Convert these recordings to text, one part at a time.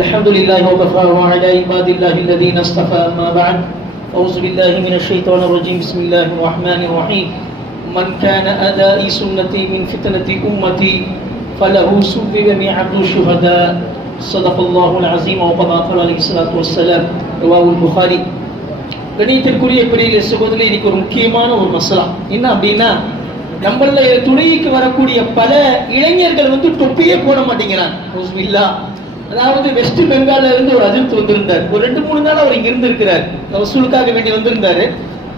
الحمد لله وكفى وعلى عباد الله الذين اصطفى أما بعد أعوذ بالله من الشيطان الرجيم بسم الله الرحمن الرحيم من كان أداء سنتي من فتنة أمتي فله سبب مئة شهداء صدق الله العظيم وكما قال عليه الصلاة والسلام رواه البخاري. கணியத்திற்குரிய பெரிய சகோதரி, இன்னைக்கு ஒரு முக்கியமான ஒரு மசலா என்ன அப்படின்னா, நம்மள துணைக்கு வரக்கூடிய பல இளைஞர்கள் தொப்பியே போட மாட்டேங்கிறாங்க. அதாவது வெஸ்ட் பெங்கால்ல இருந்து ஒரு அஜித் வந்திருந்தார். ஒரு 2-3 நாள் அவர் இங்க இருந்திருக்கிறார். வசூலுக்காக வேண்டி வந்திருந்தாரு.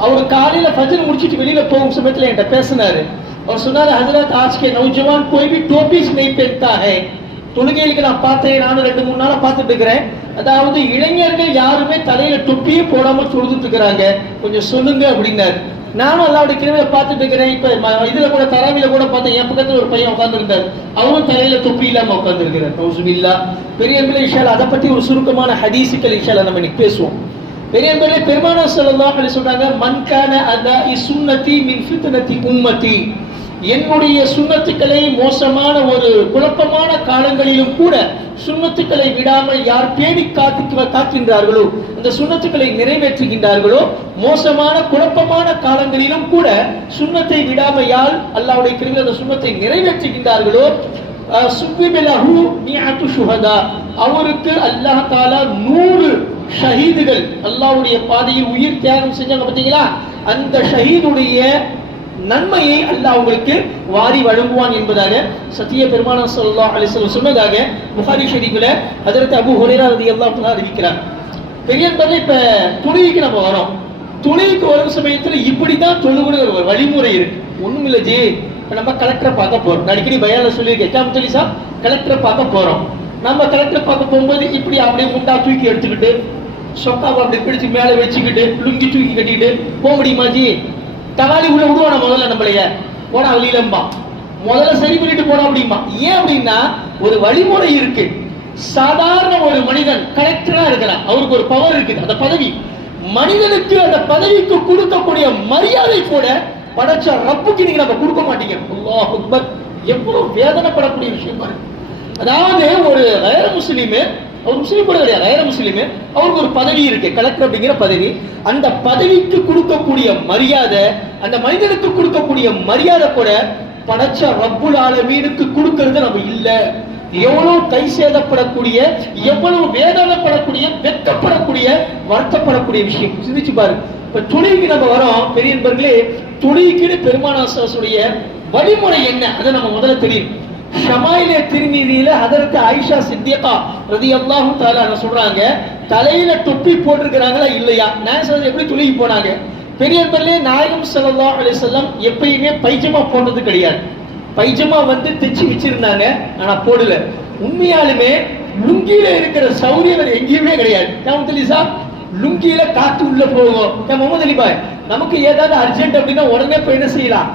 அவர் காலையில ஃபஜ்ர் முடிச்சிட்டு வெளியில போகும் சமயத்துல என்கிட்ட பேசினாரு. அவர் சொன்னாரு, ஹஜ்ரத் ஆஜ் கே நௌஜவான் கோய் பி டோபீஸ் நஹீ பெஹன்தா ஹை. தொழுகைகளுக்கு நான் பார்த்தேன், நானும் 2-3 நாளா பார்த்துட்டு இருக்கிறேன். அதாவது இளைஞர்கள் யாருமே தலையில தொப்பியே போடாம தொழுதுட்டு இருக்கிறாங்க, கொஞ்சம் சொல்லுங்க அப்படின்னாரு. நானும் அல்லாவுடைய கிருபையை பார்த்துட்டு இருக்கிறேன். இப்ப இதுல கூட தராவில கூட பார்த்தேன், என் பக்கத்துல ஒரு பையன் உட்கார்ந்து இருந்தார். அவரும் தலையில தொப்பி இல்லாம உட்கார்ந்து இருக்கிறார். நௌசுபில்லா. பெரியவர்களே, இன்ஷால்லா அதை பத்தி ஒரு சுருக்கமான ஹதீஸுக்கள் இன்ஷால்லா நம்ம இன்னைக்கு பேசுவோம். பெரியவர்களே, பெருமானார் ஸல்லல்லாஹு அலைஹி சொல்றாங்க, மன் கான அதாஇ சுன்னதி மின் ஃபித்னதி உம்மதி. என்னுடைய சுன்னத்துக்களை மோசமான ஒரு குழப்பமான காலங்களிலும் கூட சுன்னத்துக்களை விடாமல் யார் பேணி காக்கின்றார்களோ, அந்த சுன்னத்துக்களை நிறைவேற்றுகின்றார்களோ, மோசமான குழப்பமான காலங்களிலும் கூட சுன்னத்தை விடாமல் யார் அல்லாஹ்வுடைய கிருபையால் அந்த சுன்னத்தை நிறைவேற்றுகின்றார்களோ, சுப்பிபிலஹு மிஅத்து ஷுஹதா, அவருக்கு அல்லாஹ் தஆலா 100 ஷஹீதுகள் அல்லாஹ்வுடைய பாதையில் உயிர் தியாகம் செஞ்சாங்க பாத்தீங்களா, அந்த ஷஹீதுடைய நன்மையை அல்லாஹ் உங்களுக்கு வாரி வழங்குவான் என்பதாக சத்திய பெருமானார் ஸல்லல்லாஹு அலைஹி வஸல்லம் சொன்னதாக புகாரி ஷரீஃபில் ஹஜ்ரத் அபூ ஹுரைரா ரலியல்லாஹு அன்ஹு அறிவிக்கிறார். பெரியவர்களே, இப்ப தொழுகைக்கு நம்ம வரோம். தொழுகைக்கு வரும் சமயத்துல இப்படிதான் தொழுகிற ஒரு வழிமுறை இருக்கு. ஒண்ணும் இல்ல ஜி, இப்ப நம்ம கலெக்டரை பார்க்க போறோம். அடிக்கடி பயான்ல சொல்லியிருக்கேன், கேமத்தலி சார் கலெக்டரை பார்க்க போறோம். நம்ம கலெக்டரை பார்க்க போகும்போது இப்படி அப்படியே முண்டா தூக்கி எடுத்துக்கிட்டு சொக்காவை அப்படி பிடிச்சு மேல வச்சுக்கிட்டு லுங்கி தூக்கி கட்டிக்கிட்டு போக முடியுமா ஜி? தவாலி உள்ள விடுவான முதல்ல நம்மளைய போனா வெளியிலம்பா முதல்ல சரி பண்ணிட்டு போனா அப்படிமா. ஏன் அப்படின்னா ஒரு வழிமுறை இருக்கு. சாதாரண ஒரு மனிதன் கலெக்டரா இருக்கிறான், அவருக்கு ஒரு பவர் இருக்குது, அந்த பதவி. மனிதனுக்கு அந்த பதவிக்கு கொடுக்கக்கூடிய மரியாதை கூட படைச்ச ரப்புக்கு நீங்க நம்ம கொடுக்க மாட்டீங்க. அல்லாஹ் அக்பர். எவ்வளவு வேதனைப்படக்கூடிய விஷயம் பாருங்க. அதாவது ஒரு கைர முஸ்லிம், அவர் முஸ்லீம் கூட கிடையாது, கைர முஸ்லீம், அவருக்கு ஒரு பதவி இருக்கு, கலெக்டர் அப்படிங்கிற பதவி. அந்த பதவிக்கு கொடுக்கக்கூடிய மரியாதை, அந்த மனிதனுக்கு கொடுக்கக்கூடிய மரியாதை கூட படைச்ச ரப்புல் ஆலமீனுக்கு கொடுக்கறது நம்ம இல்ல. எவ்வளவு கை சேதப்படக்கூடிய, எவ்வளவு வேதனைப்படக்கூடிய, வெட்கப்படக்கூடிய, வருத்தப்படக்கூடிய விஷயம். சிந்திச்சு பாருங்க. இப்ப தொழுகைக்கு நம்ம வரோம். பெரிய நண்பர்களே, தொழுகைக்கு பெருமானார் ஸல்லல்லாஹு வழிமுறை என்ன, அதை நம்ம முதல்ல தெரியும். ஷமாயிலே திர்மிதியில ஹஜ்ரத் ஆயிஷா சித்திகா ரலியல்லாஹு தஆலா சொல்றாங்க, தலையில தொப்பி போட்டிருக்கிறாங்களா இல்லையா? நான் சொல்றது எப்படி தொழுகி போனாங்க. பெரியவர்களே, நாயகம் ஸல்லல்லாஹு அலைஹி வஸல்லம் எப்பயுமே பைஜமா போடுறது கிடையாது. பைஜமா தைச்சு வச்சிருந்தாங்க, ஆனா போடல. உண்மையாலுமே லுங்கியில இருக்கிற சௌரியம் எங்கேயுமே கிடையாது. கேமத்தலி சார், லுங்கியில காத்து உள்ள போகும். முகமது அலி பாய், நமக்கு ஏதாவது அர்ஜென்ட் அப்படின்னா உடனே போய் என்ன செய்யலாம்,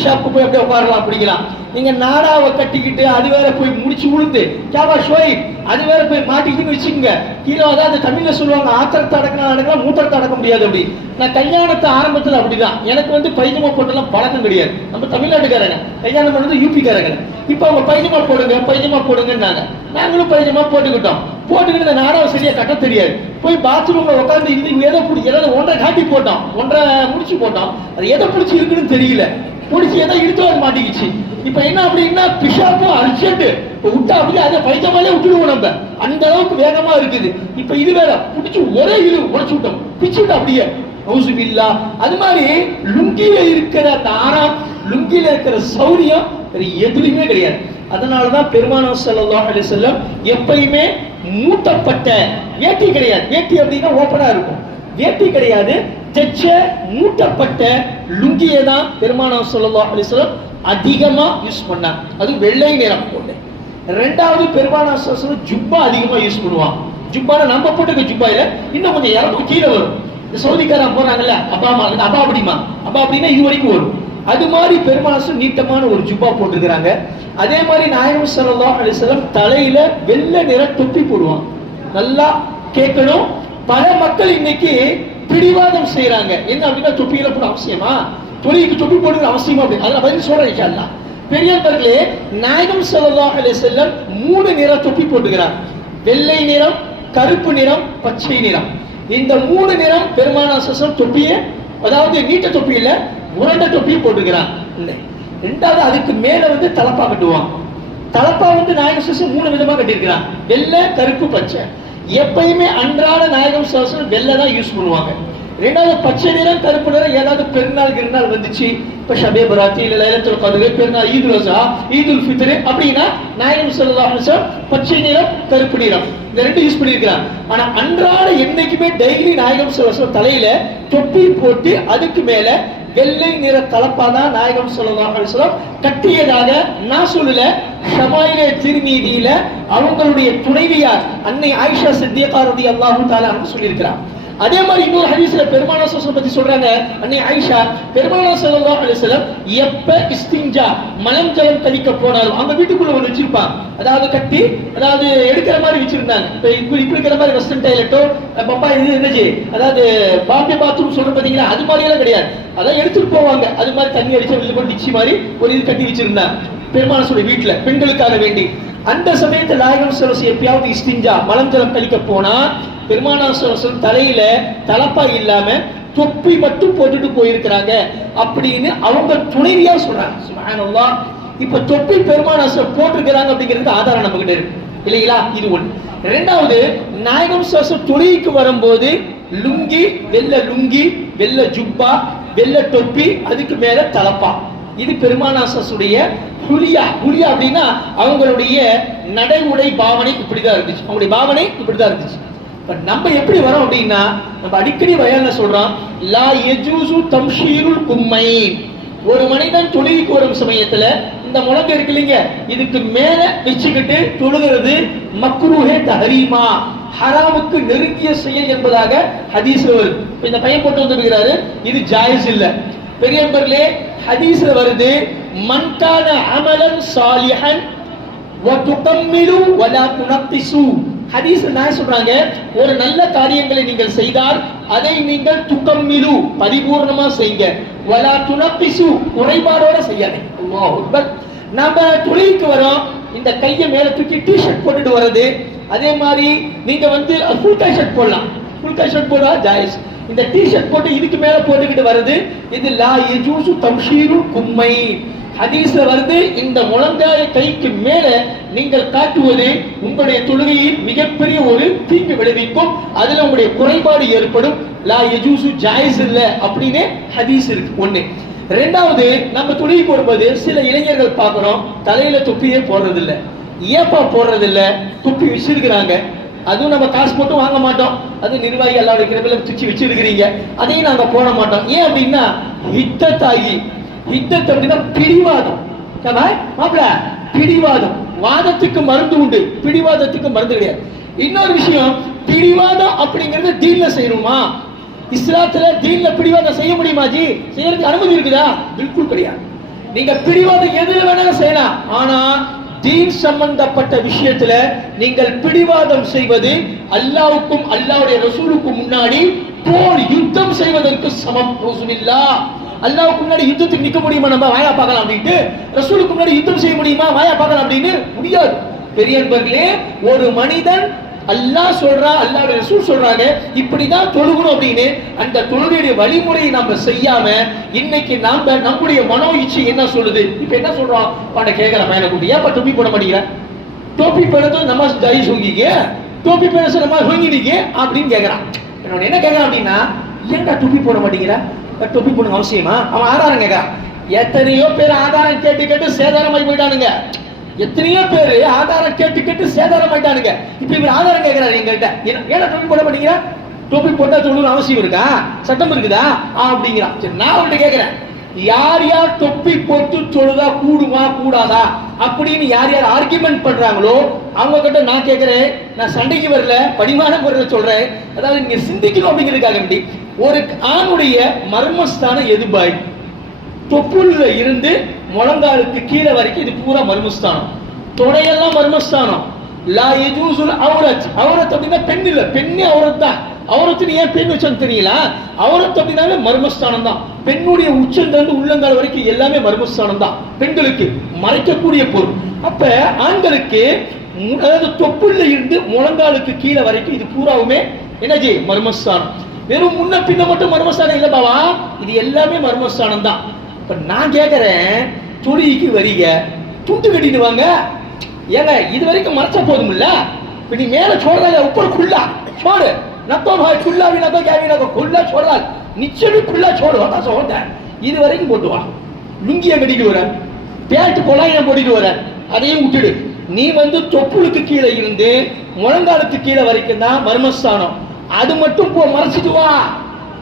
ஷாப்பு போய் அப்படியே உட்காரலாம், பிடிக்கலாம். நீங்க நாடாவை கட்டிக்கிட்டு அது வேற போய் முடிச்சு விழுந்து கேவா ஷோய் அது வேற போய் மாட்டிக்கிட்டு வச்சுக்கோங்க. கீழே அதாவது தமிழ்ல சொல்லுவாங்க, ஆத்திரத்தை அடக்கலாம், மூத்திரத்தை அடக்க முடியாது அப்படி. நான் கல்யாணத்தை ஆரம்பத்தில் அப்படிதான். எனக்கு பைஜமா போட்டெல்லாம் பழக்கம் கிடையாது. நம்ம தமிழ்நாட்டுக்காரங்க, கல்யாணம் பண்ணது யூபிக்காரங்க. இப்ப அவங்க பைஜமா போடுங்க பைஜமா போடுங்கன்னாங்க. நாங்களும் பைஜமா போட்டுக்கிட்டு இந்த நாடாவை சரியா கட்ட தெரியாது. போய் பாத்ரூம்ல உட்காந்து இது எதை பிடிச்சி, ஏதாவது ஒன்றை காட்டி போட்டோம், ஒன்றை முடிச்சு போட்டோம், அது எதை பிடிச்சி இருக்குன்னு தெரியல, பிடிச்சி எதை இழுத்து வர மாட்டேங்குச்சு. இப்ப என்ன அப்படின்னா பிஷாப்பு அர்ஜென்ட் விட்டா அப்படியே அதை பைத்தமாலே விட்டுடுவோம் நம்ம, அந்த அளவுக்கு வேகமா இருக்குது. இப்ப இது வேற பிடிச்சி ஒரே இது உடைச்சு விட்டோம், பிச்சு விட்டோம் அப்படியே. நௌசுபில்லா. அது மாதிரி லுங்கியில இருக்கிற அந்த ஆறாம், லுங்கியில இருக்கிற சௌரியம் எதுலையுமே கிடையாது. அதனாலதான் பெருமானார் ஸல்லல்லாஹு அலைஹி வஸல்லம் எப்பயுமே மூட்டப்பட்ட வேட்டி கிடையாது. வேட்டி அப்படின்னா ஓப்பனா இருக்கும், வேட்டி கிடையாது. தச்ச மூட்டப்பட்ட லுங்கியை தான் பெருமானார் ஸல்லல்லாஹு அலைஹி வஸல்லம் அதிகமா யூஸ் பண்ணாங்க. அது வெள்ளை நிறம் போட்டு. ரெண்டாவது பெருமானார் ஸல்லல்லாஹு அலைஹி வஸல்லம் ஜுப்பா அதிகமா யூஸ் பண்ணுவாங்க. ஜுப்பான நம்ம போட்டுக்க ஜுப்பா இல்ல, இன்னும் கொஞ்சம் இறங்கும் கீழே வரும். இந்த சவுதிக்காரன் போறாங்கல்ல, அப்பா அப்படின்னா இது வரைக்கும் வரும். அது மாதிரி பெருமானார் நீட்டமான ஒரு ஜுப்பா போட்டுருக்கிறாங்க. அதே மாதிரி நாயகம் ஸல்லல்லாஹு அலைஹி வஸல்லம் தலையில வெள்ளை நிற தொப்பி போடுவாங்க. நல்லா கேட்கணும், பல மக்கள் இன்னைக்கு பிடிவாதம் செய்யறாங்க. என்ன அப்படின்னா தொப்பியில போட அவசியமா, தொழிலுக்கு தொப்பி போடுற அவசியமா அப்படின்னு அதை பதில் சொல்றேன் இன்ஷா அல்லாஹ். பெரியவர்களே, நாயகம் ஸல்லல்லாஹு அலைஹி வஸல்லம் 3 நிற தொப்பி போட்டுக்கிறார். வெள்ளை நிறம், கருப்பு நிறம், பச்சை நிறம். இந்த 3 நிறம் பெருமானார் ஸல்லல்லாஹு தொப்பியை, அதாவது நீட்ட தொப்பி இல்ல, உருண்ட தொப்பி போட்டுக்கிறான். ரெண்டாவது அதுக்கு மேல வந்து தலப்பா கட்டுவான். தலப்பா வந்து நாயகம் ஸல்லல்லாஹு 3 விதமா கட்டியிருக்கிறான். வெள்ளை, கருப்பு, பச்சை. எப்பயுமே அன்றாட நாயகம் ஸல்லல்லாஹு வெள்ளை தான் யூஸ் பண்ணுவாங்க. ரெண்டாவது பச்சை நிறம், கருப்பு நிறம் ஏதாவது பெருநாள் கிருநாள் வந்துச்சு, இப்ப ஷபே பராத்தி இல்ல லைலத்துல் கத்ர், பெருநாள், ஈதுல் அஸ்ஹா, ஈதுல் ஃபித்ர் அப்படின்னா நாயகம் ஸல்லல்லாஹு அலைஹி வஸல்லம் பச்சை நிறம், கருப்பு நிறம் இந்த ரெண்டு யூஸ் பண்ணியிருக்கிறாங்க. ஆனா அன்றாட என்னைக்குமே டெய்லி நாயகம் ஸல்லல்லாஹு அலைஹி வஸல்லம் தலையில தொப்பி போட்டு அதுக்கு மேல வெள்ளை நிற தலப்பா தான் நாயகம் ஸல்லல்லாஹு அலைஹி வஸல்லம் கட்டியதாக நான் சொல்லல, ஷமாயிலே திர்மிதியில அவங்களுடைய துணைவியார் அன்னை ஆயிஷா சித்திகா ரலியல்லாஹு தஆலா அன்ஹா சொல்லியிருக்கிறார். அதே மாதிரி இன்னொரு ஹதீஸ்ல பெருமானார் ஸல்லல்லாஹு பத்தி சொல்றாங்க, அன்னை ஆயிஷா பெருமானார் ஸல்லல்லாஹு அலைஹி வஸல்லம் எப்ப இஸ்திஞ்சா மலம் ஜலம் கழிக்க போனாலும் அவங்க வீட்டுக்குள்ள ஒன்று வச்சிருப்பாங்க, அதாவது கட்டி, அதாவது எடுக்கிற மாதிரி வச்சிருந்தாங்க. இப்ப இருக்கிற மாதிரி வெஸ்டர்ன் டாய்லெட்டோ பப்பா இது என்னது, அதாவது பாம்பே பாத்ரூம் சொல்ற பாத்தீங்களா, அது மாதிரி எல்லாம் கிடையாது. அதான் எடுத்துட்டு போவாங்க, அது மாதிரி தண்ணி அடிச்சு வெளியில போட்டு டிச்சி மாதிரி ஒரு இது கட்டி வச்சிருந்தாங்க பெருமானார் சொல்லி வீட்டுல பெண்களுக்காக வேண்டி. அந்த சமயத்தில் நாயகம் ஸல்லல்லாஹு எப்பயாவது இஸ்திஞ்சா மலம் ஜலம் கழிக்க போனா பெருமானார் ஸல்லல்லாஹு தலையில தலப்பா இல்லாம தொப்பி மட்டும் போட்டுட்டு போயிருக்கிறாங்க அப்படின்னு அவங்க துணைவியா சொல்றாங்க. சுப்ஹானல்லாஹ். இப்ப தொப்பி பெருமானார் போட்டிருக்கிறாங்க அப்படிங்கிறது ஆதாரம் நம்ம கிட்ட இருக்கு இல்லைங்களா? இது ஒண்ணு. ரெண்டாவது, நாயகம் ஸல்லல்லாஹு துணைக்கு வரும்போது லுங்கி, வெள்ள ஜுப்பா, வெள்ள தொப்பி, அதுக்கு மேல தலப்பா. இது பெருமானார் ஸல்லல்லாஹுடைய ஹுலியா. ஹுலியா அப்படின்னா அவங்களுடைய நடை உடை பாவனை இப்படிதான் இருந்துச்சு, அவங்களுடைய பாவனை இப்படிதான் இருந்துச்சு. நம்ம எப்படி வரோம் அப்படின்னா, நம்ம அடிக்கடி வயல்ல சொல்றோம், லா யஜூசு தம்ஷீருல் கும்மைன். ஒரு மனிதன் தொழுகைக்கு வரும் சமயத்துல இந்த முழங்க இருக்கு இல்லைங்க, இதுக்கு மேல வச்சுக்கிட்டு தொழுகிறது மக்ரூஹே தஹரீமா, ஹராமுக்கு நெருங்கிய செயல் என்பதாக ஹதீஸ்ல வருது. இந்த பையன் போட்டு வந்திருக்கிறாரு, இது ஜாயிஸ் இல்ல. பெரியவர்களே, ஹதீஸ்ல வருது, மன் கான அமலன் சாலிஹன் வ துகம்மிலு வ லா துனக்ஸு. ஹதீஸ்ல நான் சொல்றாங்க, ஒரு நல்ல காரியங்களை நீங்கள் செய்தால் அதை நீங்கள் துகம்மிலு பரிபூர்ணமா செய்யுங்க, வ லா துனக்ஸு குறைபாடோட செய்யாதீங்க. அல்லாஹ் அக்பர். நாம தொழிலுக்கு வரோம், இந்த கையை மேல தூக்கி டி-ஷர்ட் போட்டுட்டு வர்றது, அதே மாதிரி நீங்க வந்து ஃபுல் கை ஷர்ட் போடலாம், ஃபுல் கை ஷர்ட் போடா ஜாயிஸ். இந்த டி-ஷர்ட் போட்டு இதுக்கு மேல போட்டுக்கிட்டு வருது, இது லா யஜூசு தம்ஷீருல் கும்மை. ஹதீஸ்ல வருது, இந்த முழங்காய கைக்கு மேல நீங்கள் காட்டுவது உங்களுடைய தொழுகையில் மிகப்பெரிய ஒரு தீங்கு விளைவிக்கும், அதுல உங்களுடைய குறைபாடு ஏற்படும், லா யஜூசு ஜாயிஸ் இல்ல அப்படின்னு ஹதீஸ் இருக்கு. ஒண்ணு. ரெண்டாவது, நம்ம தொழுகைக்கு வரும்போது சில இளைஞர்கள் பார்க்கிறோம், தலையில தொப்பியே போடுறது இல்ல. ஏப்பா போடுறது இல்ல? தொப்பி வச்சிருக்கிறாங்க, அதுவும் நம்ம காசு போட்டு வாங்க மாட்டோம், அது நிர்வாகி எல்லாம் வைக்கிறதுல தூக்கி வச்சிருக்கிறீங்க, அதையும் நாங்க போட மாட்டோம். ஏன் அப்படின்னா ஹித்தத்தாகி, ஹித்தத் அப்படின்னா பிடிவாதம். மாப்பிள பிடிவாதம், வாதத்துக்கு மருந்து உண்டு, பிடிவாதத்துக்கு மருந்து கிடையாது. இன்னொரு விஷயம், பிடிவாதம் அப்படிங்கிறது தீன்ல செய்யணுமா? இஸ்லாத்துல தீன்ல பிடிவாதம் செய்ய முடியுமா? ஜி செய்யறதுக்கு அனுமதி இருக்குதா? பில்குல் கிடையாது. நீங்க பிடிவாதம் எதுல வேணாலும் செய்யலாம், ஆனா தீன் சம்பந்தப்பட்ட விஷயத்துல நீங்கள் பிடிவாதம் செய்வது அல்லாஹ்வுக்கும் அல்லாஹ்வுடைய ரசூலுக்கும் முன்னாடி போர் யுத்தம் செய்வதற்கு சமம். ரசூலுல்லாஹ் அல்லாஹ்வுக்கு முன்னாடி யுத்தத்துக்கு நிக்க முடியுமா? நம்ம வாயா பார்க்கலாம் அப்படின்ட்டு ரசூலுக்கு முன்னாடி யுத்தம் செய்ய முடியுமா? வாயா பார்க்கலாம் அப்படின்னு முடியாது. பெரியவர்களே, ஒரு மனிதன் அல்லாஹ் சொல்றா, அல்லாஹ்வுடைய ரசூல் சொல்றாங்க இப்படிதான் தொழுகணும் அப்படின்னு, அந்த தொழுகையுடைய வழிமுறையை நாம செய்யாம இன்னைக்கு நாம நம்முடைய மனோ இச்சை என்ன சொல்லுது? இப்ப என்ன சொல்றோம்? பாட கேட்கற பையனை கூட்டி, ஏன் டோப்பி போட மாட்டீங்க? டோப்பி போடுறது நம்ம ஜாய் சொங்கிங்க, டோப்பி போட நம்ம சொங்கினீங்க அப்படின்னு கேட்கறான். என்னோட என்ன கேட்கறான் அப்படின்னா, ஏன்டா டோப்பி போட மாட்டீங்களா? டோப்பி போடணும் அவசியமா? அவன் ஆதாரம் கேட்கறான். எத்தனையோ பேர் ஆதாரம் கேட்டு கேட்டு சேதாரமாய் போயிட்டானுங்க, எத்தனையோ பேரு ஆதாரம் கேட்டு கேட்டு சேதாரம் ஆயிட்டானுங்க. இப்ப இவர் ஆதாரம் கேட்கிறாரு எங்ககிட்ட, ஏன்னா டோப்பி போட மாட்டீங்களா? டோப்பி போட்டா தொழுகணும் அவசியம் இருக்கா? சட்டம் இருக்குதா அப்படிங்கிறான். சரி, நான் அவர்கிட்ட கேட்கிறேன், யார் யார் தொப்பி போட்டு தொழுதா கூடுமா கூடாதா அப்படின்னு யார் யார் ஆர்குமெண்ட் பண்றாங்களோ அவங்க கிட்ட நான் கேட்கிறேன். நான் சண்டைக்கு வரல, பணிவான முறையில் சொல்றேன். அதாவது நீங்க சிந்திக்கணும் அப்படிங்கிறதுக்காக வேண்டி, ஒரு ஆணுடைய மர்மஸ்தானம் எது பாய்? தொப்புள்ள இருந்து முழங்காலுக்கு கீழே வரைக்கும் இது பூரா மர்மஸ்தானம், தொடையெல்லாம் மர்மஸ்தானம். லா யஜூசுல் அவ்ரத். அவ்ரத் அப்படின்னா பெண் இல்ல, பெண்ணே அவ்ரத் தான். அவ்ரத்துன்னு ஏன் பெண் வச்சோன்னு தெரியல, அவ்ரத் அப்படின்னாலே மர்மஸ்தானம் தான். பெண்ணுடைய உச்சந்திலிருந்து உள்ளங்கால் வரைக்கும் எல்லாமே மர்மஸ்தானம் தான், பெண்களுக்கு மறைக்கக்கூடிய பொருள். அப்ப ஆண்களுக்கு அதாவது தொப்புள்ள இருந்து முழங்காலுக்கு கீழே வரைக்கும் இது பூராவுமே என்னஜி மர்மஸ்தானம். வெறும் முன்ன பின்ன மட்டும் மர்மஸ்தானம் இல்ல பாவா, இது எல்லாமே மர்மஸ்தானம் தான். இப்ப நான் கேட்கிறேன், தொழுகைக்கு வரீங்க, துண்டு கட்டிட்டு வாங்க. ஏங்க இது வரைக்கும் மறைச்சா போதும் இல்ல? இப்ப நீ மேல சொல்றாங்க உப்பர் குள்ளா छोड़ न तो भाई खुला भी ना तो क्या भी ना तो खुला छोड़ डाल नीचे भी खुला छोड़ होता सो होता है. இது வரைக்கும் போட்டு வா. லுங்கியை கட்டிட்டு வர, பேண்ட் கொலாயின போட்டுட்டு வர, அதையும் விட்டுடு. நீ தொப்புளுக்கு கீழே இருந்து முழங்காலுக்கு கீழே வரைக்கும் தான் மர்மஸ்தானம். அது மட்டும் போ மறைச்சிட்டு வா,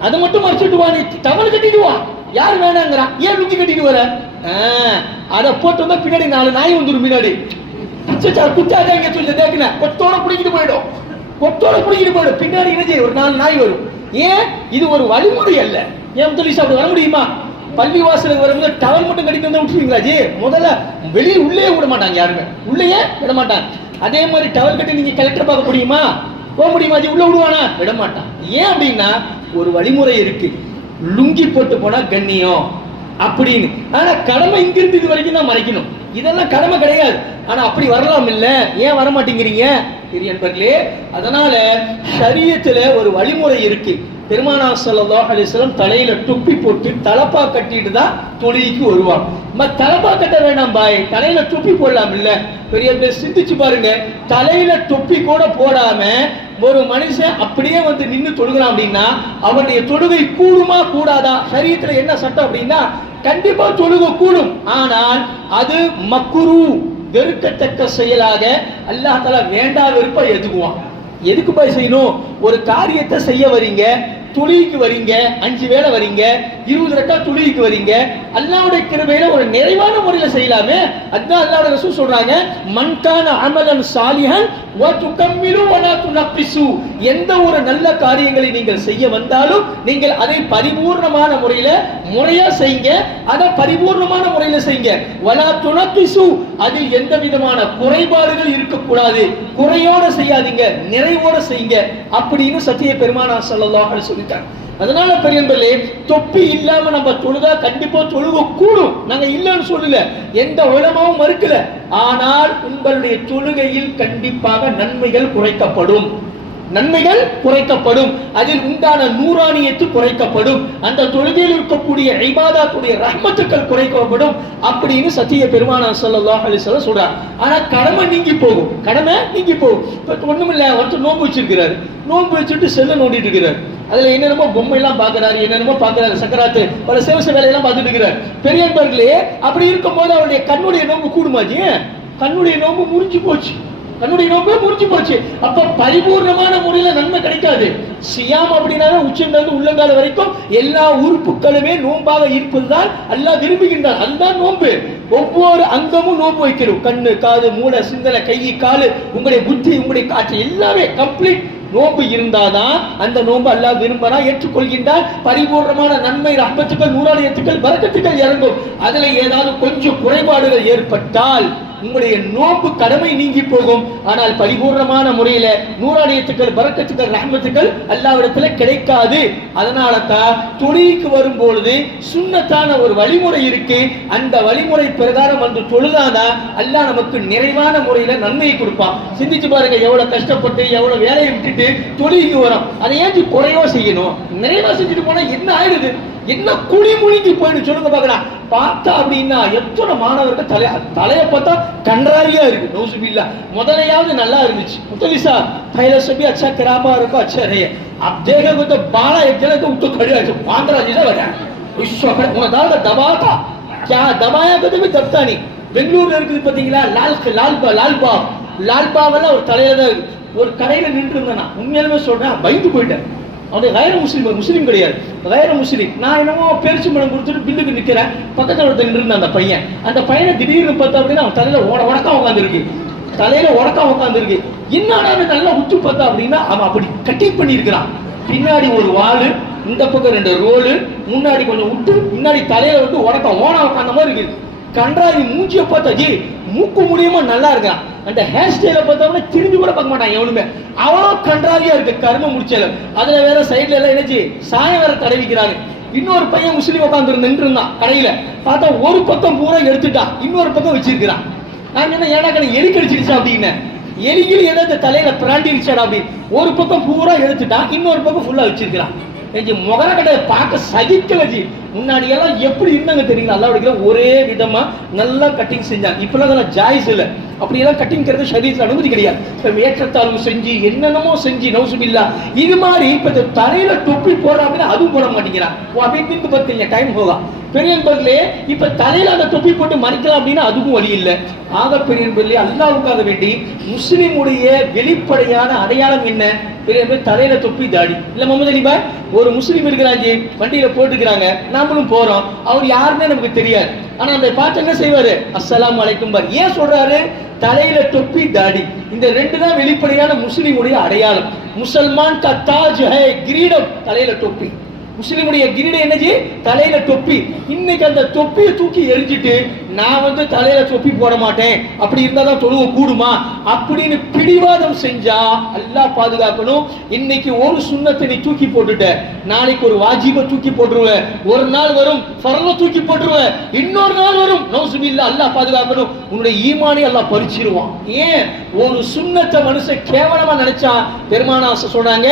அது மட்டும் மறைச்சிட்டு வா. நீ டவல் கட்டிட்டு வா, யார் வேணாங்கிறான்? ஏன் லுங்கி கட்டிட்டு வர? அதை போட்டு வந்தா பின்னாடி 4 நாய் வந்துடும். பின்னாடி குத்தாதான் இங்க சொல்லி தேக்கின கொத்தோட பிடிக்கிட்டு போயிடும், கொத்தோட பிடிக்கிட்டு போயிடும். பின்னாடி என்ன ஒரு 4 நாய் வரும். ஏன்? இது ஒரு வழிமுறை அல்ல. ஏன் சொல்லி சாப்பிட வர முடியுமா? பள்ளி வாசலுக்கு வரும்போது டவல் மட்டும் கட்டிட்டு வந்து விட்டுருவீங்களா ஜி? முதல்ல வெளியே உள்ளே விட மாட்டாங்க, யாருமே உள்ளேயே விட மாட்டாங்க. அதே மாதிரி டவல் கட்டி நீங்க கலெக்டர் பார்க்க முடியுமா? போக முடியுமா ஜி? உள்ள விடுவானா? விட மாட்டான். ஏன் அப்படின்னா ஒரு வழிமுறை இருக்கு. லுங்கி போட்டு போனா கண்ணியம் அப்படின்னு. ஆனா கடமை இங்கிருந்து இது வரைக்கும் தான் மறைக்கணும். இதெல்லாம் கடமை கிடையாது. ஆனா அப்படி வரலாம் இல்ல, ஏன் வர மாட்டேங்கிறீங்க என்பர்களே? அதனால ஷரியத்துல ஒரு வழிமுறை இருக்கு. பெருமானார் ஸல்லல்லாஹு அலைஹி வஸல்லம் தலையில டுப்பி போட்டு தலப்பா கட்டிட்டு தான் தொழுகைக்கு வருவாங்க. தலப்பா கட்ட வேண்டாம் பாய், தலையில டுப்பி போடலாம் இல்ல? பெரிய பேர் சிந்திச்சு பாருங்க, தலையில தொப்பி கூட போடாம ஒரு மனுஷன் அப்படியே நின்னு தொழுகிறான் அப்படின்னா அவனுடைய தொழுகை கூடுமா கூடாதா? ஷரியத்துல என்ன சட்டம் அப்படின்னா கண்டிப்பா தொழுகை கூடும். ஆனால் அது மக்ரூ, வெறுக்கத்தக்க செயலாக அல்லாஹ் தஆலா வேண்டா வெறுப்பா எதுக்குவான். எதுக்கு போய் செய்யணும்? ஒரு காரியத்தை செய்ய வரீங்க, தொழுகைக்கு வரீங்க, 5 வேளை வரீங்க, 20 ரக்காத் தொழுகைக்கு வரீங்க, அல்லாஹ்வுடைய கிருபையில ஒரு நிறைவான முறையில செய்யலாமே. அதான் அல்லாஹ்வுடைய ரசூல் சொல்றாங்க, மன் கான அமலன் சாலிஹன் வ துகம்மிலு வ லா துனக்கிசு. எந்த ஒரு நல்ல காரியங்களை நீங்கள் செய்ய வந்தாலும் நீங்கள் அதை பரிபூர்ணமான முறையில முறையா செய்யுங்க, அதை பரிபூர்ணமான முறையில செய்யுங்க. வ லா துனக்கிசு, அதில் எந்த விதமான குறைபாடுகள் இருக்கக்கூடாது, குறையோட செய்யாதீங்க, நிறைவோட செய்யுங்க அப்படின்னு சத்திய பெருமானார் ஸல்லல்லாஹு அலைஹி வஸல்லம். அதனால பெரியவர்களே, தொப்பி இல்லாம நம்ம தொழுதா கண்டிப்பா தொழுக கூடும். நாங்க இல்லன்னு சொல்லல, எந்த உலமாவும் மறுக்கல. ஆனால் உங்களுடைய தொழுகையில் கண்டிப்பாக நன்மைகள் குறைக்கப்படும், நன்மைகள் குறைக்கப்படும், அதில் உண்டான நூறானியத்து குறைக்கப்படும், அந்த தொழுகையில் இருக்கக்கூடிய இபாதத்துடைய ரஹ்மத்துக்கள் குறைக்கப்படும் அப்படின்னு சத்திய பெருமானார் ஸல்லல்லாஹு அலைஹி வஸல்லம் சொல்றாங்க. ஆனா கடமை நீங்கி போகும், கடமை நீங்கி போகும். இப்ப ஒண்ணுமில்ல, ஒருத்தர் நோன்பு வச்சிருக்கிறாரு, நோன்பு வச்சுட்டு செல்ல நோண்டிட்டு இருக்கிறார், அதுல என்னென்னமோ பொம்மை எல்லாம் பாக்குறாரு, என்னென்னமோ பாக்குறாரு, சக்கராத்து பல சேவச வேலையெல்லாம் பார்த்துட்டு இருக்கிறார். பெரியவர்களே, அப்படி இருக்கும் போது அவருடைய கண்ணுடைய நோன்பு கூடுமாச்சு? கண்ணுடைய நோன்பு முறிஞ்சு போச்சு, கண்ணுடைய நோன்பு முறிஞ்சு போச்சு. அப்ப பரிபூர்ணமான முறையில நன்மை கிடைக்காது. சியாம் அப்படின்னாவே உச்சந்தது உள்ளங்கால வரைக்கும் எல்லா உறுப்புகளுமே நோன்பாக இருப்பதுதான் அல்லாஹ் விரும்புகின்றான். அதுதான் நோன்பு. ஒவ்வொரு அங்கமும் நோன்பு வைக்கணும். கண்ணு, காது, மூளை, சிந்தனை, கை, காலு, உங்களுடைய புத்தி, உங்களுடைய காற்று எல்லாமே கம்ப்ளீட் நோன்பு இருந்தாதான் அந்த நோன்பு அல்லாஹ் விரும்புகிறான், ஏற்றுக்கொள்கின்றான். பரிபூர்ணமான நன்மை, ரஹ்மத்துக்கள், நூறானியத்துக்கள், பரக்கத்துக்கள் இறங்கும். அதுல ஏதாவது கொஞ்சம் குறைபாடுகள் ஏற்பட்டால் உங்களுடைய நோன்பு கடமை நீங்கி போகும். ஆனால் பரிபூர்ணமான முறையில நூறானியத்துக்கள், பரக்கத்துக்கள், ரஹ்மத்துக்கள் அல்லாஹ்விடத்துல கிடைக்காது. அதனால தான் தொழுகைக்கு வரும்பொழுது சுன்னத்தான ஒரு வழிமுறை இருக்கு. அந்த வழிமுறை பிரகாரம் வந்து தொழுதானா அல்லாஹ் நமக்கு நிறைவான முறையில நன்மையை கொடுப்பான். சிந்திச்சு பாருங்க, எவ்வளவு கஷ்டப்பட்டு எவ்வளவு வேலையை விட்டுட்டு தொழுகைக்கு வரோம், அதை ஏன் குறைவா செய்யணும்? நிறைவா செஞ்சுட்டு போனா என்ன ஆயிடுது? என்ன குழி முழுங்கி போயிடு சொல்லுங்க பாக்கலாம். பார்த்தா அப்படின்னா எத்தனை மாணவர்கள் தலையை பார்த்தா கன்றாவியா இருக்கு. நௌசுபில்லா. முதலையாவது நல்லா இருந்துச்சு, முத்தலிசா पहले से भी अच्छा किराबा रखो, अच्छा रहे. अब देखोगे तो 12 एक जगह को तो खड़े हो 15 जैसा बजा विश्व खड़े दबा था क्या दबाया कभी भी दबता नहीं. பெங்களூர்ல இருக்குது பாத்தீங்களா, லால்பாவ் எல்லாம் ஒரு தலையில தான் இருக்கு. ஒரு கடையில நின்று இருந்தா உண்மையாலுமே சொல்றேன், பயந்து போயிட்டேன். அவனுடைய கைர முஸ்லீம் கிடையாது, கைர முஸ்லீம். நான் என்னமோ பெருசு மனம் கொடுத்துட்டு பில்லுக்கு நிக்கிறேன், பக்கத்துல ஒருத்தர் நின்று இருந்தான். அந்த பையனை திடீர்னு பார்த்தா அப்படின்னா அவன் தலையில உடக்கா உட்காந்துருக்கு, தலையில உடக்கா உட்காந்துருக்கு. என்னடா நல்லா உத்து பார்த்தா அப்படின்னா அவன் அப்படி கட்டிங் பண்ணி இருக்கிறான். பின்னாடி ஒரு வாளு, இந்த பக்கம் 2 ரோலு, முன்னாடி கொஞ்சம் விட்டு, முன்னாடி தலையில உடக்கா ஓனா உட்காந்த மாதிரி இருக்கு. கன்றாவி. மூஞ்சியை பார்த்தா ஜி மூக்கு முடியுமா நல்லா இருக்கான். அந்த ஹேர் ஸ்டைல பார்த்தா திரும்பி கூட பார்க்க மாட்டான் எவனுமே. அவ்வளோ கன்றாவியா இருக்கு கர்ம முடிச்சல. அதுல வேற சைட்ல எல்லாம் என்னச்சு சாயம் வேற தடவிக்கிறாங்க. இன்னொரு பையன் முஸ்லீம் உட்காந்து நின்று இருந்தான் கடையில. பார்த்தா ஒரு பக்கம் பூரா எடுத்துட்டான், இன்னொரு பக்கம் வச்சிருக்கிறான். நான் என்ன ஏடா கடை எலி கடிச்சிருச்சா அப்படின்னு. எலிகிளி எதை தலையில பிராண்டிருச்சாடா அப்படின்னு ஒரு பக்கம் பூரா எடுத்துட்டான், இன்னொரு பக்கம் ஃபுல்லா வச்சிருக்கிறான். முகர கடையை பார்க்க சகிக்கல ஜி. முன்னாடி எல்லாம் எப்படி இருந்தாங்க தெரியுங்களா? அல்லாஹ்வுடைய ஒரே விதமா நல்லா கட்டிங் செஞ்சாங்க. இப்பெல்லாம் அதெல்லாம் ஜாயிஸ் இல்லை. அப்படியெல்லாம் கட்டிங்கிறது ஷரீஅத்துல அனுமதி கிடையாது. இப்ப ஏற்றத்தாழ்வு செஞ்சு என்னென்னமோ செஞ்சு நௌசுபில்லா இது மாதிரி இப்ப தலையில தொப்பி போடுற அப்படின்னா அதுவும் போட மாட்டேங்கிறான். அப்படின்னு பார்த்தீங்க டைம் போகா பெரியன்பர்களே, இப்ப தலையில அந்த தொப்பி போட்டு மறைக்கலாம் அப்படின்னா அதுவும் வழி இல்லை. ஆக பெரியன்பர்களே, அல்லாஹ்வுக்காக வேண்டி முஸ்லிமுடைய வெளிப்படையான அடையாளம் என்ன? தலையில தொப்பி தாடி இல்ல. முகமது அலி பாய் ஒரு முஸ்லீம் இருக்கிறாங்க, வண்டியில போட்டுக்கிறாங்க, நாமளும் போறோம், அவர் யாருன்னு நமக்கு தெரியாது. ஆனா அந்த பார்த்து என்ன செய்வாரு? அஸ்ஸலாமு அலைக்கும் பார். ஏன் சொல்றாரு? தலையில தொப்பி தாடி, இந்த ரெண்டு தான் வெளிப்படையான முஸ்லிமுடைய அடையாளம். முசல்மான் கா தாஜ் ஹை, கிரீடம் தலையில தொப்பி. முஸ்லிமுடைய கிரீடம் என்னது? தலையில தொப்பி. இன்னைக்கு அந்த தொப்பியை தூக்கி எரிஞ்சிட்டு நான் தலையில தொப்பி போட மாட்டேன், அப்படி இருந்தாதான் தொழுவ கூடுமா அப்படின்னு பிடிவாதம் செஞ்சா அல்லாஹ் பாதுகாக்கணும். இன்னைக்கு ஒரு சுன்னத்தை நீ தூக்கி போட்டுட்ட, நாளைக்கு ஒரு வாஜிபை தூக்கி போட்டுருவ, ஒரு நாள் வரும் ஃபர்ல தூக்கி போட்டுருவ, இன்னொரு நாள் வரும் நௌசுபில்லா. அல்லாஹ் பாதுகாக்கணும், உன்னுடைய ஈமானை அல்லாஹ் பறிச்சிருவான். ஏன்? ஒரு சுன்னத்தை மனுஷன் கேவலமா நினைச்சா பெருமானார் சொல்றாங்க,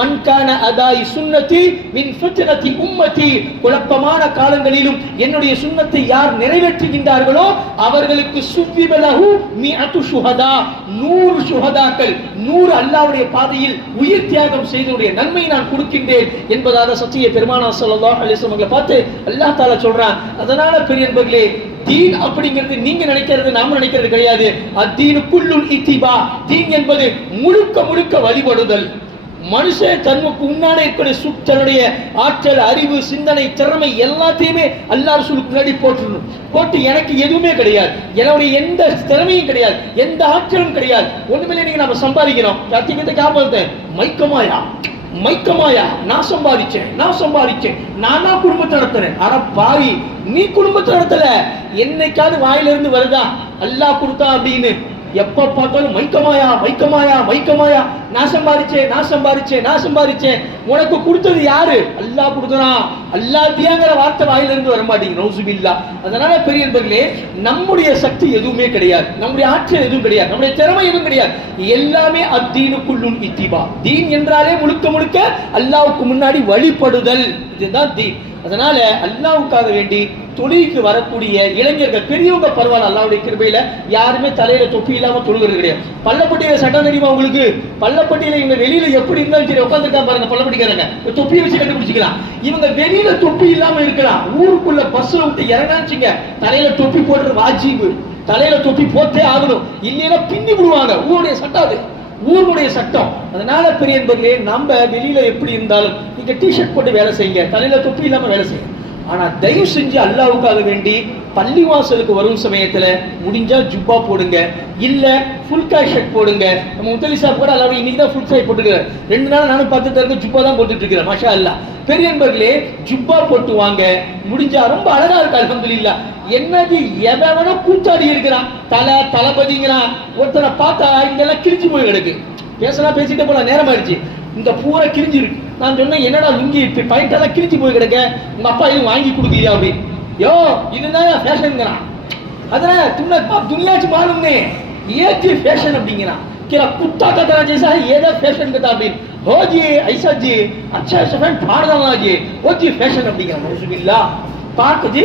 மன்கான அதாய் சுன்னதி மின் ஃபித்னதி உம்மதி, குழப்பமான காலங்களிலும் என்னுடைய சுன்னத்தை யார் நிறைவேற்றுகின்றார்களோ அவர்களுக்கு சுவ்விபலஹு மிஅத்து ஷுஹதா, 100 ஷுஹதாக்கள், 100 அல்லாஹ்வுடைய பாதையில் உயிர் தியாகம் செய்தவருடைய நன்மை நான் கொடுக்கின்றேன் என்பதாக சத்திய பெருமானார் ஸல்லல்லாஹு அலைஹி வஸல்லம் பார்த்து அல்லாஹ் தஆலா சொல்றான். அதனால பெரியவர்களே, தீன் அப்படிங்கிறது நீங்க நினைக்கிறது நாம நினைக்கிறது கிடையாது. அத்தீனு குல்லுல் இத்திபா, தீன் என்பது முழுக்க முழுக்க வழிபடுதல். மனுஷன் தன்னுக்கு உண்டான தன்னுடைய ஆற்றல், அறிவு, சிந்தனை, திறமை எல்லாத்தையுமே அல்லாஹ் ரசூலுக்கு முன்னாடி போட்டுடணும். போட்டு எனக்கு எதுவுமே கிடையாது, என்னுடைய எந்த திறமையும் கிடையாது, எந்த ஆற்றலும் கிடையாது, ஒண்ணுமே நீங்க நம்ம சம்பாதிக்கிறோம். கத்திக்கத்தை காப்பாத்தேன் மைக்கமாயா மைக்கமாயா, நான் சம்பாதிச்சேன், நானா குடும்பத்தை நடத்துறேன். ஆனா பாவி, நீ குடும்பத்தை நடத்தல. என்னைக்காவது வாயிலிருந்து வருதா அல்லாஹ் கொடுத்தா அப்படின்னு? எப்ப பார்த்தாலும் மைக்கமாயா, நான் சம்பாதிச்சேன். உனக்கு கொடுத்தது யாரு? அல்லாஹ் கொடுத்தான். அல்லாஹ்ங்கிற வார்த்தை வாயிலிருந்து வர மாட்டேங்குது நௌசுபில்லா. அதனால பெரியவர்களே, நம்முடைய சக்தி எதுவுமே கிடையாது, நம்முடைய ஆற்றல் எதுவும் கிடையாது, நம்முடைய திறமை எதுவும் கிடையாது. எல்லாமே அத்தீனுக்குள்ளும் இத்திபா. தீன் என்றாலே முழுக்க முழுக்க அல்லாஹ்வுக்கு முன்னாடி வழிபடுதல், இதுதான் தீன். அதனால அல்லாஹ்வுக்காக வேண்டி தொழுகைக்கு வரக்கூடிய இளைஞர்கள், பெரியவங்க பரவாயில்ல, அல்லாஹ்வுடைய கிருபையில யாருமே தலையில தொப்பி இல்லாம தொழுகிறது கிடையாது. பள்ளப்பட்டியில சட்டம் தெரியுமா உங்களுக்கு? பள்ளப்பட்டியில இவங்க வெளியில எப்படி இருந்தாலும் சரி உட்காந்துருக்காங்க பாருங்க, பள்ளப்பட்டிக்காரங்க தொப்பியை வச்சு கண்டுபிடிச்சிக்கலாம். இவங்க வெளியில தொப்பி இல்லாம இருக்கலாம், ஊருக்குள்ள பஸ்ல விட்டு இறங்காச்சுங்க தலையில தொப்பி போடுற வாஜிபு, தலையில தொப்பி போட்டே ஆகணும், இல்லைன்னா பின்னி விடுவாங்க. ஊருடைய சட்டம் அது, ஊருடைய சட்டம். அதனால பெரியவர்களே, நம்ம வெளியில எப்படி இருந்தாலும் நீங்க டிஷர்ட் போட்டு வேலை செய்யுங்க, தலையில தொப்பி இல்லாம வேலை செய்யுங்க. ஆனா தயவு செஞ்சு அல்லாஹ்வுக்காக வேண்டி பள்ளிவாசலுக்கு வரும் சமயத்துல முடிஞ்சா ஜுப்பா போடுங்க, இல்ல ஃபுல் காய் ஷர்ட் போடுங்க. நம்ம முத்தலி சாப் கூட அல்லாஹ் இன்னைக்கு தான் ஃபுல் காய் போட்டுக்கிறார், 2 நாள் நானும் பார்த்துட்டு இருக்கேன், ஜுப்பா தான் போட்டுட்டு இருக்கிறேன். மாஷா அல்லாஹ். பெரியவர்களே, ஜுப்பா போட்டு வாங்க, முடிஞ்சா ரொம்ப அழகா இருக்கு அல்ஹம்துலில்லாஹ். என்னது எவனோ கூத்தாடி இருக்கிறான், தளபதிங்கிறான். ஒருத்தனை பார்த்தா இங்கெல்லாம் கிழிஞ்சு போய் கிடக்கு. பேசிட்டே போல, நேரம் ஆயிடுச்சு, இந்த பூரா கிழிஞ்சு இருக்கு. நான் சொன்னேன், என்னடா லுங்கி பைட்டெல்லாம் கிழிச்சு போய் கிடக்க, உங்க அப்பா எதுவும் வாங்கி கொடுக்கலையா அப்படின்னு. யோ, இதுதான் ஃபேஷனுங்கிறான். அதனால துணியாச்சு மாறும்னே, ஏஜி ஃபேஷன் அப்படிங்கிறான். क्या कुत्ता का तरह जैसा है, ये फैशन का ताबीर हो जी, ऐसा जी, अच्छा फैशन फाड़ डालना जी, वो जी फैशन அப்படிங்கிற நௌசுபில்லா. பார்க்க ஜி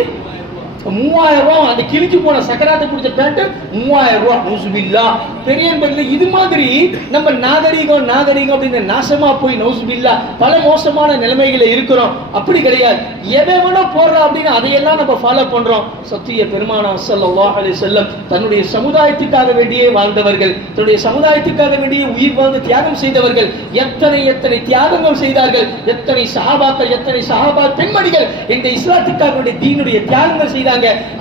3000 ரூபாய், அந்த கிழிச்சு போன சக்கராத்தை பிடிச்ச பேண்ட் 3000 ரூபாய் நௌசுபில்லா. பெரியவர்களே, இது மாதிரி நம்ம நாகரீகம் அப்படின்னு நாசமா போய் நௌசுபில்லா பல மோசமான நிலைமைகளை இருக்கிறோம். அப்படி கிடையாது, எவனோ போடுறோம் அப்படின்னு அதையெல்லாம் நம்ம ஃபாலோ பண்றோம். சத்திய பெருமானார் ஸல்லல்லாஹு அலைஹி வஸல்லம் தன்னுடைய சமுதாயத்துக்காக வேண்டியே வாழ்ந்தவர்கள், தன்னுடைய சமுதாயத்துக்காக வேண்டியே உயிர் வாழ்ந்து தியாகம் செய்தவர்கள். எத்தனை தியாகங்கள் செய்தார்கள், எத்தனை சஹாபா பெண்மணிகள் இந்த இஸ்லாத்துக்காக வேண்டிய தீனுடைய தியாகங்கள் செய்தாங்க.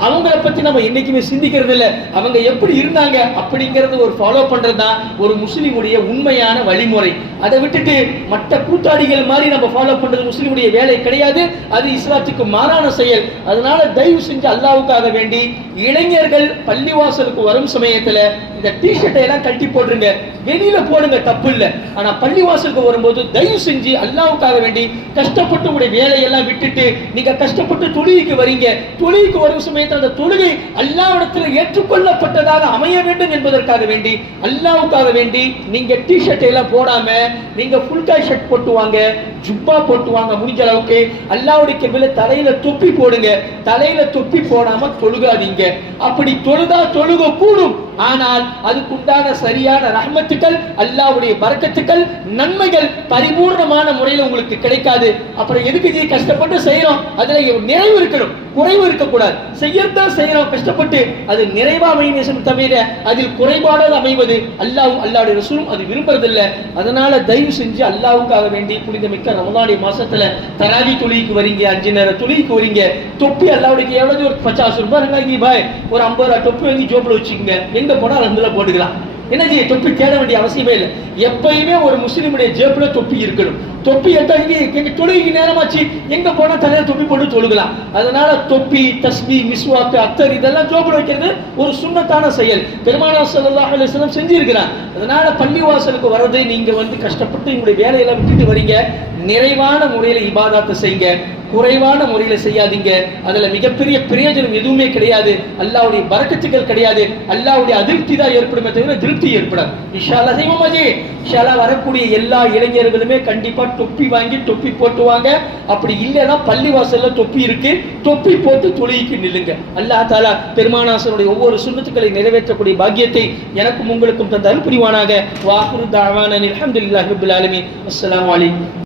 அவங்கள பத்தி நம்ம என்னைக்குமே சிந்திக்கிறது இல்ல. அவங்க எப்படி இருந்தாங்க அப்படிங்கறது ஒரு ஃபாலோ பண்றதுதான் ஒரு முஸ்லிமுடைய உண்மையான வழிமுறை. அதை விட்டுட்டு மற்ற கூட்டாளிகள் மாதிரி நம்ம ஃபாலோ பண்றது முஸ்லிமுடைய வேலை கிடையாது. அது இஸ்லாத்துக்கு மாறான செயல். அதனால தயவு செஞ்சு அல்லாஹ்வுக்காக வேண்டி இளைஞர்கள் பள்ளிவாசலுக்கு வரும் சமயத்துல இந்த டிஷர்ட்டை எல்லாம் கட்டி போடுங்க, வெளியில போடுங்க, தப்பு இல்லை. ஆனா பள்ளிவாசலுக்கு வரும்போது தயவு செஞ்சு அல்லாஹ்வுக்காக வேண்டி கஷ்டப்பட்டு உங்களுடைய வேலையெல்லாம் விட்டுட்டு நீங்க கஷ்டப்பட்டு தொழுகைக்கு வரீங்க. தொழுகைக்கு வரும் சமயத்தில் அந்த தொழுகை அல்லாஹ்விடத்தில் ஏற்றுக்கொள்ளப்பட்டதாக அமைய வேண்டும் என்பதற்காக வேண்டி அல்லாஹ்வுக்காக வேண்டி நீங்க டிஷர்ட் எல்லாம் போடாம நீங்க ஃபுல் கை ஷர்ட் போட்டு வாங்க, ஜுப்பா போட்டு வாங்க. முடிஞ்ச அளவுக்கு அல்லாஹ்வுடைய கிருபையில தலையில தொப்பி போடுங்க. தலையில தொப்பி போடாம தொழுகாதீங்க. அப்படி தொழுதா தொழுக கூடும், ஆனால் அதுக்குண்டான சரியான ரஹ்மத்துக்கள், அல்லாஹ்வுடைய பரக்கத்துக்கள், நன்மைகள் பரிபூர்ணமான முறையில் உங்களுக்கு கிடைக்காது. அப்புறம் எதுக்கு நீ கஷ்டப்பட்டு செய்யறோம், அதுல நிறைவு இருக்கணும், குறைவு இருக்கக்கூடாது. செய்யத்தான் செய்யறோம் கஷ்டப்பட்டு, அது நிறைவா அமையும் தவிர அதில் குறைபாடாக அமைவது அல்லாஹ்வுடைய ரசூலும் அது விரும்புறதில்லை. அதனால தயவு செஞ்சு அல்லாஹ்வுக்காக வேண்டி புனிதமிக்க ரமலானுடைய மாசத்துல தராவி தொழுகைக்கு வரீங்க, 5 நேர தொழுகைக்கு வரீங்க, தொப்பி அல்லாஹ்வுடைய எவ்வளவு ஒரு 50 ரூபாய் பாய் ஒரு 50 ரூபாய் தொப்பி வாங்கி ஜோப்ல வச்சுக்கோங்க. எங்க போனா அதுல போட்டுக்கலாம். என்ன செய்ய, தொப்பி தேட வேண்டிய அவசியமே இல்லை. எப்பயுமே ஒரு முஸ்லிமுடைய ஜேப்ல தொப்பி இருக்கணும். தொப்பி எங்க தொழுகைக்கு நேரமாச்சு, எங்க போனா தலையில தொப்பி போட்டு தொழுகலாம். அதனால தொப்பி, தஸ்பீ, மிஸ்வாக்கு, அத்தர் இதெல்லாம் ஜோப்ல வைக்கிறது ஒரு சுன்னத்தான செயல். பெருமானார் ஸல்லல்லாஹு அலைஹி வஸல்லம் செஞ்சிருக்கிறார். அதனால பள்ளிவாசலுக்கு வரது நீங்க கஷ்டப்பட்டு உங்களுடைய வேலையெல்லாம் விட்டுட்டு வரீங்க. நிறைவான முறையில இபாதத்தை செய்யுங்க, குறைவான முறையில செய்யாதீங்க. அதுல மிகப்பெரிய பிரயோஜனம் எதுவுமே கிடையாது. அல்லாஹ்வுடைய பரக்கத்துகள் கிடையாது. அல்லாஹ்வுடைய அதிருப்தி தான் ஏற்படுமே தவிர திருப்தி ஏற்படாது. இன்ஷா அல்லாஹ் செய்வோமாஜி. இன்ஷா அல்லாஹ் வரக்கூடிய எல்லா இளைஞர்களுமே கண்டிப்பா தொப்பி வாங்கி தொப்பி போட்டுவாங்க. அப்படி இல்லைன்னா பள்ளிவாசல்ல தொப்பி இருக்கு, தொப்பி போட்டு தொழுகைக்கு நில்லுங்க. அல்லாஹ் தஆலா பெருமானாருடைய ஒவ்வொரு சுன்னத்துக்களை நிறைவேற்றக்கூடிய பாக்கியத்தை எனக்கும் உங்களுக்கும் தந்த அருள் புரிவானாக. வாஹிரு தஅவானா அல்ஹம்துலில்லாஹி ரப்பில் ஆலமீன். அஸ்ஸலாமு அலைக்கும்.